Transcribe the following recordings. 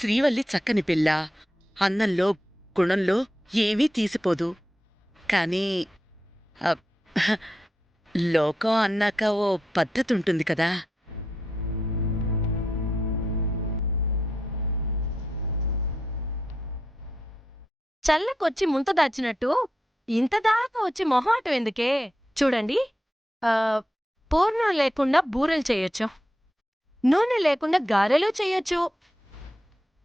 శ్రీవల్లి చక్కని పిల్ల. అందంలో, గుణంలో ఏమీ తీసిపోదు. కానీ ఆహ్, లోకం అన్నాక ఓ పద్ధతుంటుంది కదా! చల్లకొచ్చి ముంత దాచినట్టు ఇంత దాకా వచ్చి మొహమాటం ఎందుకే? చూడండి, ఆహ్, పూర్ణం లేకుండా బూరెలు చేయొచ్చు. నూనె లేకుండా గారెలు చేయొచ్చు.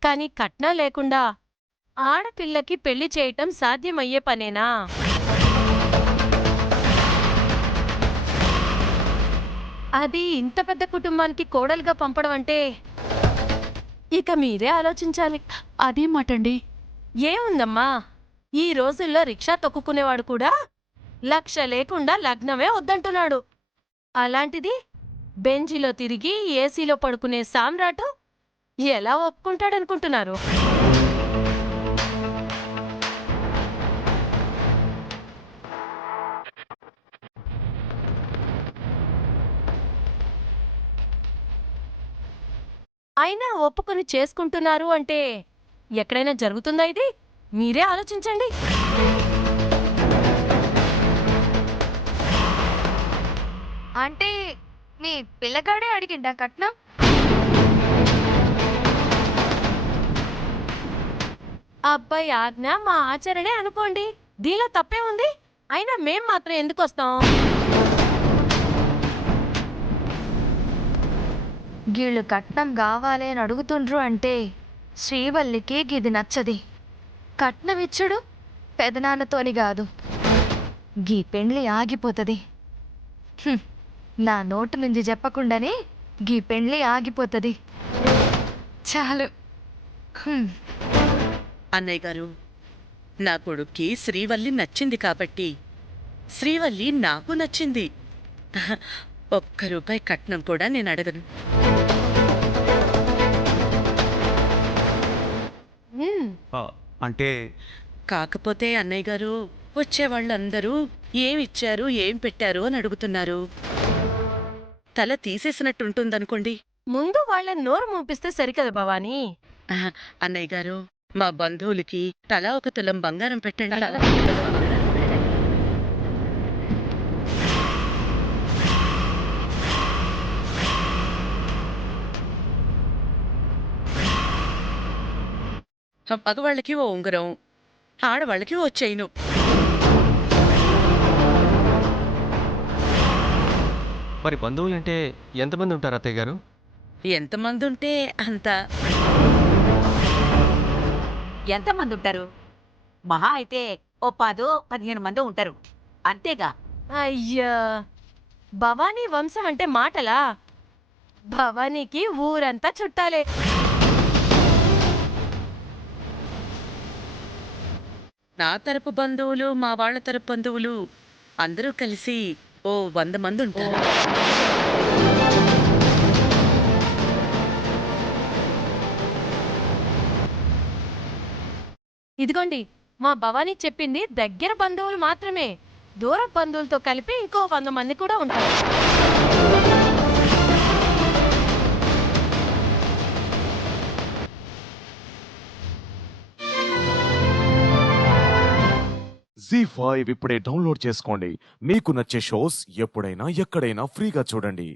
కానీ కట్నం లేకుండా ఆడపిల్లకి పెళ్లి చేయటం సాధ్యమయ్యే పనేనా? అది ఇంత పెద్ద కుటుంబానికి కోడలుగా పంపడం అంటే ఇక మీరే ఆలోచించాలి. అదేం మాటండి? ఏముందమ్మా, ఈ రోజుల్లో రిక్షా తొక్కుకునేవాడు కూడా లక్ష లేకుండా లగ్నమే వద్దంటున్నాడు. అలాంటిది బెంజిలో తిరిగి ఏసీలో పడుకునే సామ్రాటు ఎలా ఒప్పుకుంటాడనుకుంటున్నారు? అయినా ఒప్పుకొని చేసుకుంటున్నారు అంటే ఎక్కడైనా జరుగుతుందా ఇది? మీరే ఆలోచించండి. అంటే మీ పిల్లగాడే అడిగిండా కట్నం? అబ్బాయి ఆజ్ఞ మా ఆచరణే అనుకోండి. దీనిలో తప్పే ఉంది. అయినా మేం మాత్రం ఎందుకొస్తాం? గీళ్ళు కట్నం కావాలి అని అడుగుతుండ్రు అంటే శ్రీవల్లికి గిది నచ్చది. కట్నమిచ్చుడు పెదనాన్నతోని కాదు, గీ పెండ్లి ఆగిపోతుంది. నా నోటు నుంచి చెప్పకుండానే గీ పెండ్లి ఆగిపోతుంది. చాలు. హ్మ్. అన్నయ్య గారు, నా కొడుక్కి శ్రీవల్లి నచ్చింది కాబట్టి, శ్రీవల్లి నాకు నచ్చింది. ఒక్క రూపాయి కట్నం కూడా నేనడగను. హ్మ్. అంటే కాకపోతే అన్నయ్య గారు, వచ్చేవాళ్ళందరూ ఏమిచ్చారు, ఏం పెట్టారు అని అడుగుతున్నారు. తల తీసేసినట్టుంటుందనుకోండి. ముందు వాళ్ళ నోరు మూపిస్తే సరికదా భవానీ. ఆహా, అన్నయ్య గారు, మా బంధువులకి తలా ఒక తులం బంగారం పెట్టండి. మగవాళ్ళకి ఓ ఉంగరం, ఆడవాళ్ళకి ఓ చైను. మరి బంధువులంటే ఎంతమంది ఉంటారు అత్తయ్య గారు? ఎంతమందుంటే అంత. ఎంతమంది ఉంటారు? మహా అయితే ఓ 10, 15 మందో ఉంటారు. అంతేగా. అయ్యా, భవానీ వంశం అంటే మాటలా? భవానీకి ఊరంతా చుట్టాలే. నా తరపు బంధువులు, మా వాళ్ళ తరపు బంధువులు అందరూ కలిసి ఓ 100 మంది ఉంటారు. ఇదిగోండి, మా భవానీ చెప్పింది దగ్గర బంధువులు మాత్రమే. దూర బంధువులతో కలిపి ఇంకో 100 మంది కూడా ఉంటారు. జీ5 ఇప్పుడే డౌన్లోడ్ చేసుకోండి. మీకు నచ్చే షోస్ ఎప్పుడైనా ఎక్కడైనా ఫ్రీగా చూడండి.